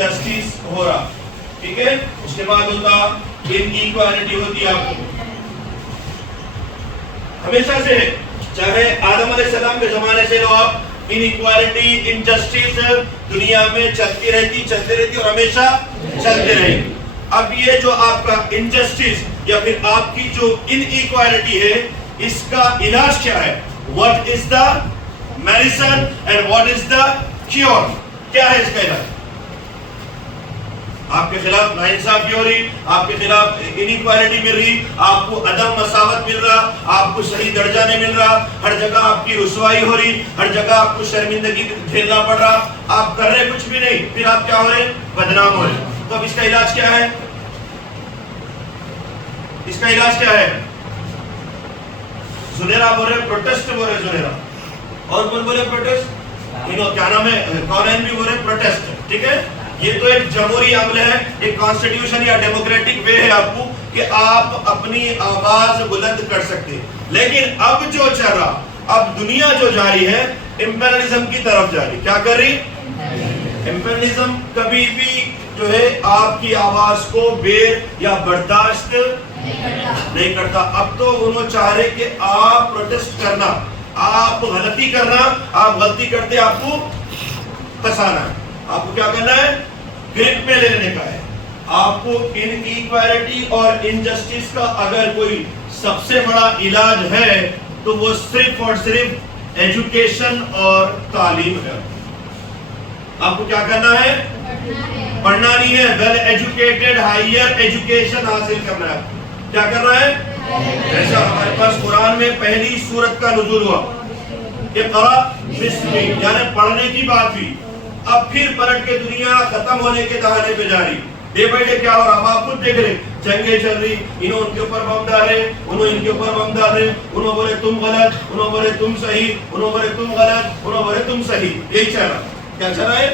Injustice हो रहा, ठीक है। उसके बाद होता इनइक्वालिटी होती है आपको हमेशा से है, चाहे आदम अलैहिस्सलाम के जमाने से लो आप, इनइक्वालिटी इनजस्टिस दुनिया में चलती रहती और हमेशा चलते रहेगी। अब ये जो आपका इनजस्टिस या फिर आपकी जो इनइक्वालिटी है, इसका इलाज क्या है? What is the medicine and what is the cure? क्या है इसका इलाज? आपके खिलाफ नाइंसाफी हो रही, आपके खिलाफ इनइक्वालिटी मिल रही, आपको अदम मसावत मिल रहा, आपको सही दर्जा नहीं मिल रहा, हर जगह आपकी रुसवाई हो रही, हर जगह आपको शर्मिंदगी झेलना पड़ रहा, आप कर रहे कुछ भी नहीं, फिर आप क्या हो रहे? बदनाम हो रहे। तो अब इसका इलाज क्या है? इसका इलाज क्या है? जुनेरा बोल रहे प्रोटेस्ट बोल रहे जुनेरा, और कौन बोले प्रोटेस्ट? क्या नाम है, कौन भी बोल रहे प्रोटेस्ट, ठीक है। ये तो एक जमहूरी अमल है, एक कॉन्स्टिट्यूशन या डेमोक्रेटिक वे है आपको कि आप अपनी आवाज बुलंद कर सकते हैं। लेकिन अब जो चल रहा, अब दुनिया जो जा रही है इंपेरियलिज्म की तरफ जा रही। क्या कर रही? इंपेरियलिज्म कभी भी जो है आपकी आवाज को बेर या बर्दाश्त नहीं करता। अब तो उन्होंने चाह रहे कि आप प्रोटेस्ट करना, आप गलती करना, आप गलती करते आपको फंसाना है, आपको क्या करना है? ग्रिप में ले लेने का है। आपको इनइक्वालिटी और इनजस्टिस का अगर कोई सबसे बड़ा इलाज है तो वो सिर्फ और सिर्फ एजुकेशन और तालीम है। आपको क्या करना है? पढ़ना नहीं है, वेल एजुकेटेड हायर एजुकेशन हासिल करना है। क्या करना है? जैसा हमारे पास कुरान में पहली सूरत का नुज़ूल हुआ कि क़रा बिस्मी, यानी पढ़ने की बात हुई। अब फिर पलट के दुनिया खत्म होने के दहाने पे जा रही, डे बाई डे क्या हो रहा? आप खुद देख रहे, जंगे चल रही, इन्हों उनके ऊपर बम डाल रहे, उन्होंने इनके ऊपर बम डाल रहे, उन्होंने बोले तुम गलत, उन्होंने बोले तुम सही, उन्होंने बोले तुम गलत, उन्होंने बोले तुम सही। यही चल रहा। क्या चल रहा है?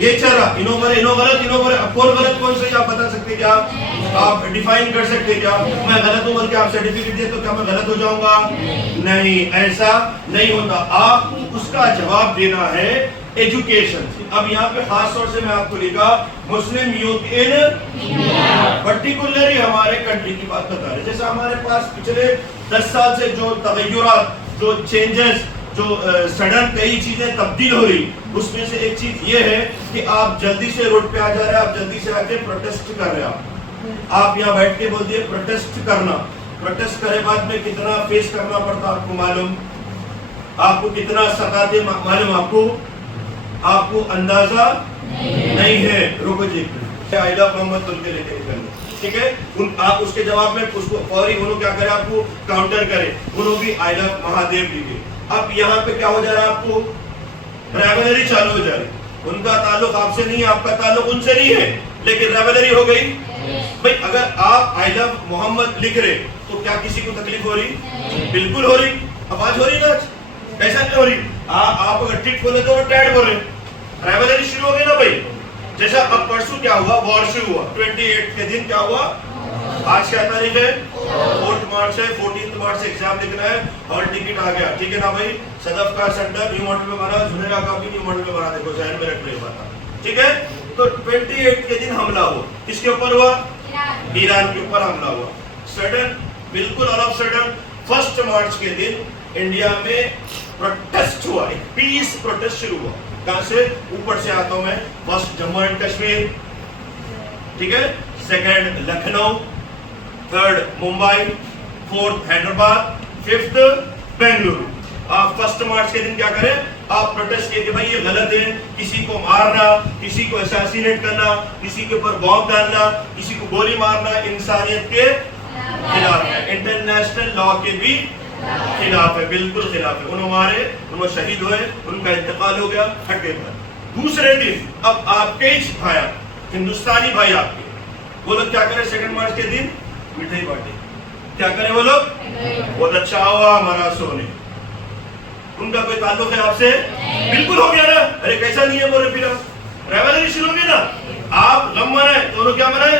ये चल रहा, इन्हों बोले इन्हों गलत, इन्हों बोले। अब कौन गलत कौन सही आप बता सकते क्या? आप डिफाइन कर सकते क्या? मैं गलत हूं बल्कि आप सर्टिफिकेट दे तो क्या मैं गलत हो जाऊंगा? नहीं, ऐसा नहीं होता। आप उसका जवाब देना है एजुकेशन से। अब यहाँ पे खास तौर से मैं आपको लिखा मुस्लिम यूथ इन पर्टिकुलरली हमारे कंट्री की बात बता रहे। जैसे हमारे पास पिछले 10 साल से जो तगय्युरात, जो चेंजेस, जो सडन कई चीजें तब्दील हो रही, उसमें से एक चीज ये है कि आप जल्दी से रोड पे आ जा रहे हैं, आप जल्दी से आके प्रोटेस्ट कर रहे हैं। आप यहाँ बैठ के बोल दिए प्रोटेस्ट करना, प्रोटेस्ट करे बाद में कितना फेस करना पड़ता आपको मालूम? आपको कितना सताते मालूम? आपको अंदाजा नहीं है। रुको जी, आई लव मोहम्मद तुम के लेके निकल, ठीक है। आप उसके जवाब में उसको फौरी उन्होंने क्या करे? आपको काउंटर करे, उन्होंने भी आई लव महादेव लिखे। अब यहाँ पे क्या हो जा रहा है? आपको रेवलरी चालू हो जा रही। उनका ताल्लुक आपसे नहीं है, आपका ताल्लुक उनसे नहीं है, लेकिन रेवलरी हो गई। भाई अगर आप आई लव मोहम्मद लिख रहे तो क्या किसी को तकलीफ हो रही? बिल्कुल हो रही। आवाज हो रही ना? कैसा नहीं हो रही? आप अगर टिट बोले तो वो टैड बोले, रेवलरी शुरू हो गई ना भाई। जैसा अब परसों क्या हुआ? वॉर शुरू हुआ 28 के दिन। क्या हुआ? आज क्या तारीख है? 4 मार्च है। 14 मार्च से एग्जाम लिखना है, हॉल टिकट आ गया, ठीक है ना भाई। सदफ का सेंटर न्यू मॉडल में बना, जुनेरा का भी न्यू मॉडल में बना, देखो जहन में रख ले बात, ठीक है। तो 28 के दिन हमला हुआ, किसके ऊपर हुआ? ईरान के ऊपर हमला हुआ। सडन, बिल्कुल ऑल ऑफ सडन 1 मार्च के दिन इंडिया में प्रोटेस्ट हुआ, एक पीस प्रोटेस्ट शुरू हुआ। कहां से? ऊपर से आता हूं मैं। फर्स्ट जम्मू एंड कश्मीर, ठीक है, second Lucknow, third Mumbai, fourth Hyderabad, fifth Bengaluru. आप 1 मार्च के दिन क्या करें? आप प्रोटेस्ट किए कि भाई ये गलत है, किसी को मारना, किसी को असैसिनेट करना, किसी के ऊपर बॉम्ब डालना, किसी को गोली मारना इंसानियत के खिलाफ है, इंटरनेशनल लॉ के भी खिलाफ है, बिल्कुल खिलाफ है। उन्होंने मारे, उन्होंने शहीद हुए, उनका इंतकाल हो गया, हटे पर। दूसरे दिन अब आपके ही भाई, हिंदुस्तानी भाई आपके, वो लोग क्या करें? 2 मार्च के दिन मिठाई बांटे। क्या करें वो लोग? बहुत अच्छा हुआ हमारा सोने। उनका कोई ताल्लुक है आपसे? बिल्कुल हो गया ना। अरे कैसा नहीं है बोले? फिर रेवलरी शुरू हो गई ना। आप गम मनाए, दोनों क्या मनाए?